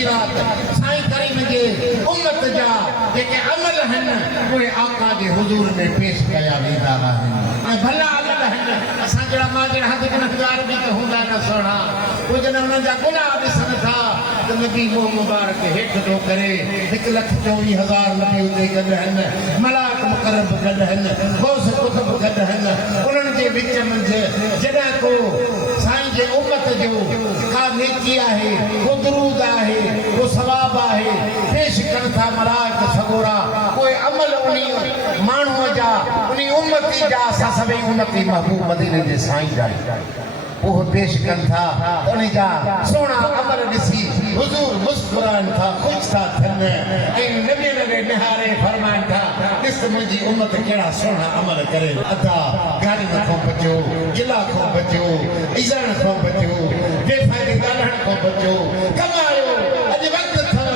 जी रात साईं करीम जे उम्मत जा जेके अमल आहिनि उहे आका जे हुज़ूर में पेश कया वेंदा आहिनि ऐं भला अमल आहिनि असां जहिड़ा मां जहिड़ा हथ गुनहगार बि त हूंदा न सुहिणा कुझु न उन्हनि जा गुनाह ॾिसनि था त नबी मुंहुं मुबारक हेठि थो करे 1,24,000 नबी उते गॾु आहिनि मलाक मुक़रब गॾु आहिनि गौस कुतुब गॾु आहिनि उन्हनि जे विच मंझि जॾहिं को साईं जे उम्मत जो का नेकी आहे को दुरूद आहे को सवाब आहे पेश कनि था मलाक सगोरा कोई अमल उन माण्हूअ जा उन उम्मती जा असां सभई उम्मती महबूब मदीने जे साईं जा उहो पेश कनि था त उन जा सुहिणा अमल ॾिसी हुज़ूर मुस्कुराइनि था ख़ुशि था थियनि ऐं नबी नबी निहारे फरमाइनि था ॾिस मुंहिंजी उम्मत कहिड़ा सुहिणा अमल करे अदा गारियुनि खां बचियो गिला खां बचियो इज़ाइण खां बचियो बेफ़ाइदे ॻाल्हाइण खां बचियो कमायो अॼु वक़्तु अथव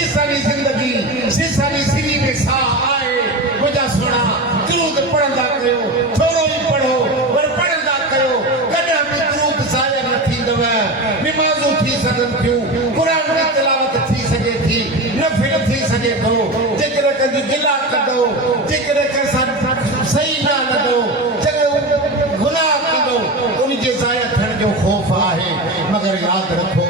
जेसानी ज़िंदगी जेसानी सिरी में साह आहे मुंहिंजा सुहिणा दुरूद पढ़ंदा कयो थोरो ई पढ़ो पर पढ़ंदा कयो कॾहिं बि दुरूद ज़ाया न थींदव निमाज़ूं थी सघनि थियूं क़ुरान जी तिलावत थी सघे थी नफ़िल थी सघे थो जेकॾहिं कंहिंजी गिला कंदो जेकॾहिं कंहिंसां सही न हलंदो चङो गुनाह कंदो उनजे ज़ाया थियण जो ख़ौफ़ आहे मगर यादि रखो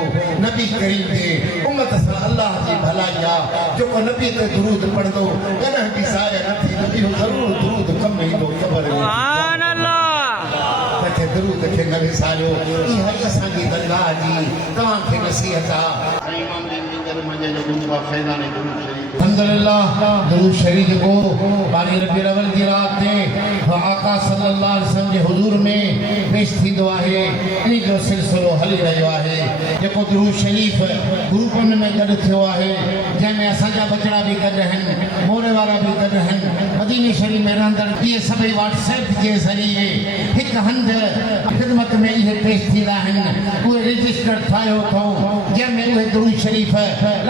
नबी करीम जे उम्मत सां अल्लाह जी भलाई आहे जेको नबी ते दुरूद पढ़ंदो कॾहिं बि ज़ाया न थींदो इहो ज़रूरु दुरूद कमु ईंदो ख़बर तंहिंखे दुरूद खे न विसारियो इहा असांजी दरगाह जी तव्हांखे नसीहत आहे अल्हम्दुलिल्लाह दुरूद शरीफ को बानी रबी अव्वल जी रात ते आका सल्लल्लाहु अलैहि वसल्लम जे हुजूर में पेश थींदो आहे इन जो सिलसिलो हली रहियो आहे जेको दुरूद शरीफ ग्रुपनि में गॾु थियो आहे जंहिंमें असांजा बचड़ा बि गॾु आहिनि मोरे वारा बि गॾु आहिनि मदीने शरीफ़ में रहंदड़ इहे सभई व्हाट्सएप जे ज़रिए हिकु हंधि ख़िदमत में इहे पेश थींदा आहिनि उहे रजिस्टर ठाहियो अथऊं जंहिंमें उहे दुरूद शरीफ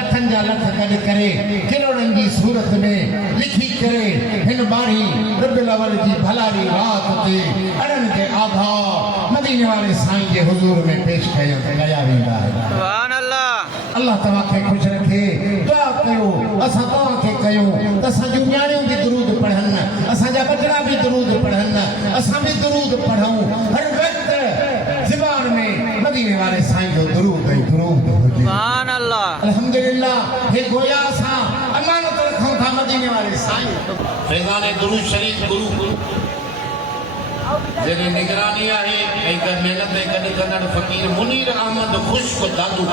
लखनि जा लख गॾु करे किरोड़नि जी सूरत में लिखी करे हिन बारी रबिउल अव्वल जी भलारी रात ते अड़नि खे आभा मदीने वाले साईं जे हुज़ूर में पेश कया वेंदा आहिनि सुभान अल्लाह अल्लाह तव्हांखे ख़ुशि रखे दुआ कयो असां तव्हांखे कयूं त असांजूं न्याणियूं बि दुरूद पढ़नि असांजा बचड़ा बि दुरूद पढ़नि असां बि दुरूद पढ़ूं हर वक़्तु ज़बान में मदीने वाले साईं जो दुरूद ऐं दुरूद हुजे सुभान अल्लाह अल्हम्दुलिल्लाह हे गोया असां अमानत रखूं था मदीने वाले साईं फैज़ान दुरूद शरीफ गुरु जॾहिं निगरानी आहे ऐं महिनत गॾु कंदड़ फ़कीर मुनीर अहमद ख़ुश्क दादू